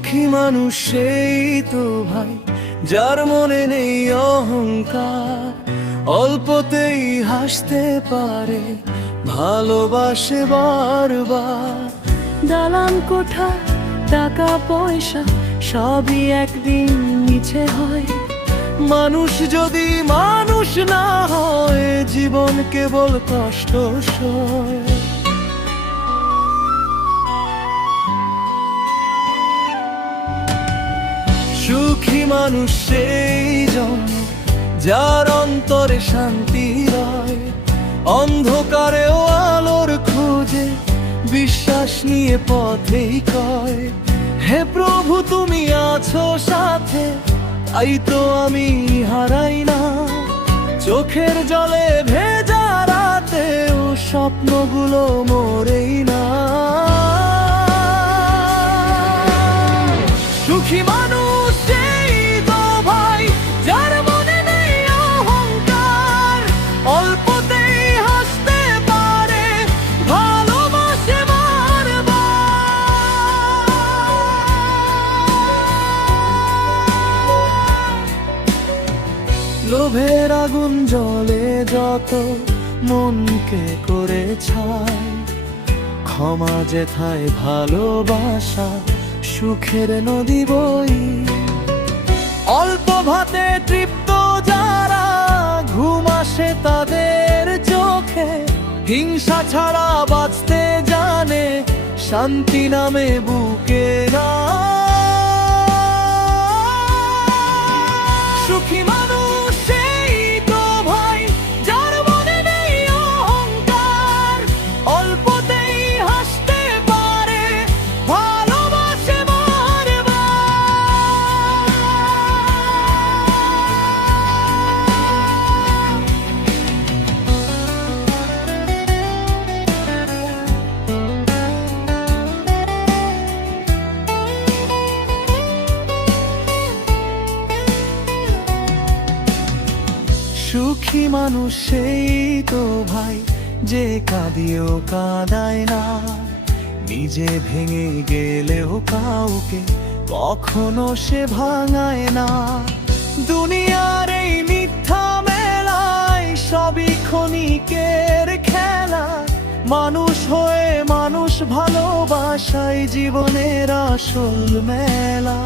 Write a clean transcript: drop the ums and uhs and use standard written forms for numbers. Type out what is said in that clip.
সুখী মানুষ সেই তো ভাই যার মনে নেই অহংকার, অল্পতেই হাসতে পারে, ভালোবাসে বারবার। দালান কোঠা, টাকা পয়সা সবই একদিন মিছে হয়। মানুষ যদি মানুষ না হয়, জীবন কেবল কষ্ট সয়। সুখী মানুষ সেই জন যার অন্তরে শান্তি রয়, অন্ধকারেও আলোর খোঁজে, বিশ্বাস নিয়ে পথেই কয়, হে প্রভু তুমি আছো সাথে, তাই তো আমি হারাই না। চোখের জলে ভেজা রাতেও স্বপ্নগুলো মরেই না। সুখী মানুষ সেই তো ভাই যার মনে নেই অহংকার, অল্পতেই হাসতে পারে, ভালোবাসে বারবার। লোভের আগুন জ্বলে যত, মনকে করে ছাই, ক্ষমা যেথায় ভালোবাসা, সুখের নদী বই। অল্প ভাতে তৃপ্ত যারা, ঘুম আসে তাদের চোখে, হিংসা ছাড়া বাঁচতে জানে, শান্তি নামে বুকে না। সুখী মানুষ সেই তো ভাই যার মনে নেই অহংকার, অল্পতেই হাসতে পারে, ভালোবাসে সুখী মানুষ সেই তো ভাই যে কাঁদিয়েও কাঁদায় না, নিজে ভেঙে গেলেও কাউকে কখনো সে ভাঙায় না। দুনিয়ার এই মিথ্যা মেলায় সবই ক্ষণিকের খেলা, মানুষ হয়ে মানুষ ভালোবাসাই জীবনের আসল মেলা।